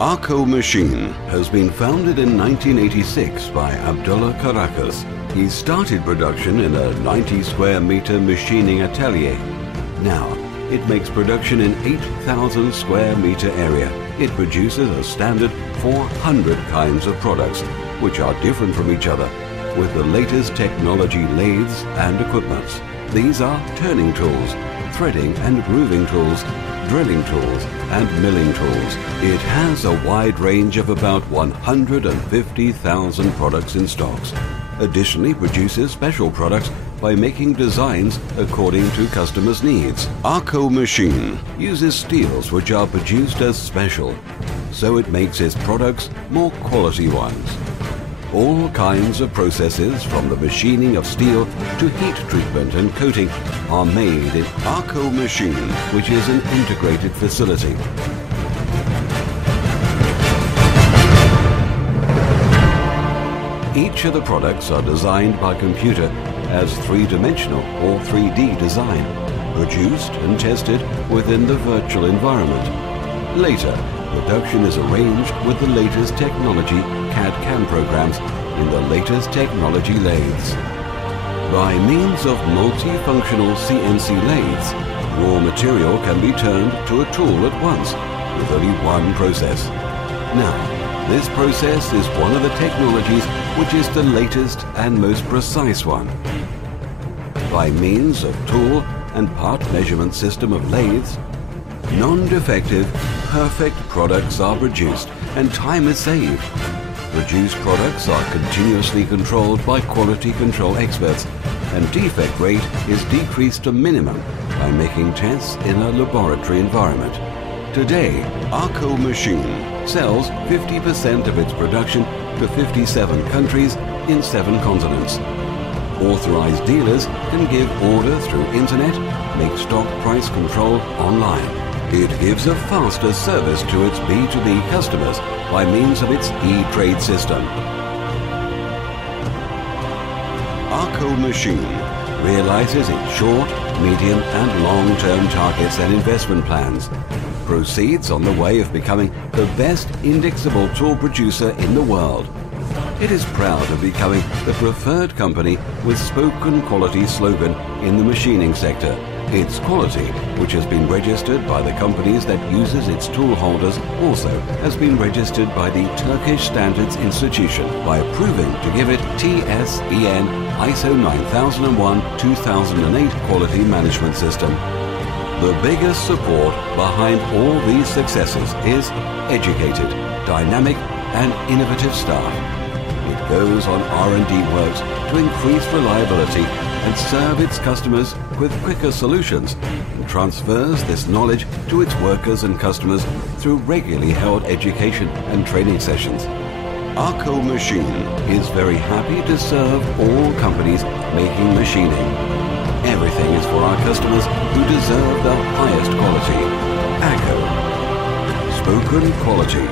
Akko machine has been founded in 1986 by Abdullah Karakas. He started production in a 90 square meter machining atelier. Now, it makes production in 8,000 square meter area. It produces a standard 400 kinds of products, which are different from each other, with the latest technology lathes and equipments. These are turning tools, threading and grooving tools, drilling tools and milling tools. It has a wide range of about 150,000 products in stocks. Additionally, produces special products by making designs according to customers' needs. Akko machine uses steels which are produced as special, so it makes its products more quality ones. All kinds of processes, from the machining of steel to heat treatment and coating, are made in Akko machine, which is an integrated facility. Each of the products are designed by computer as three-dimensional or 3D design, produced and tested within the virtual environment. Later, production is arranged with the latest technology CAD/CAM programs in the latest technology lathes. By means of multifunctional CNC lathes, raw material can be turned to a tool at once with only one process. Now, this process is one of the technologies which is the latest and most precise one. By means of tool and part measurement system of lathes, non-defective, perfect products are produced and time is saved. Produced products are continuously controlled by quality control experts, and defect rate is decreased to minimum by making tests in a laboratory environment. Today, Akko machine sells 50% of its production to 57 countries in 7 continents. Authorized dealers can give order through internet, make stock price control online. It gives a faster service to its B2B customers by means of its e-trade system. Akko machine realizes its short, medium and long-term targets and investment plans, proceeds on the way of becoming the best indexable tool producer in the world. It is proud of becoming the preferred company with spoken quality slogan in the machining sector. Its quality, which has been registered by the companies that uses its tool holders, also has been registered by the Turkish Standards Institution by approving to give it TSEN ISO 9001-2008 Quality Management System. The biggest support behind all these successes is educated, dynamic and innovative staff. It goes on R&D works to increase reliability and serve its customers with quicker solutions, and transfers this knowledge to its workers and customers through regularly held education and training sessions. Akko machine is very happy to serve all companies making machining. Everything is for our customers who deserve the highest quality. Akko. Spoken quality.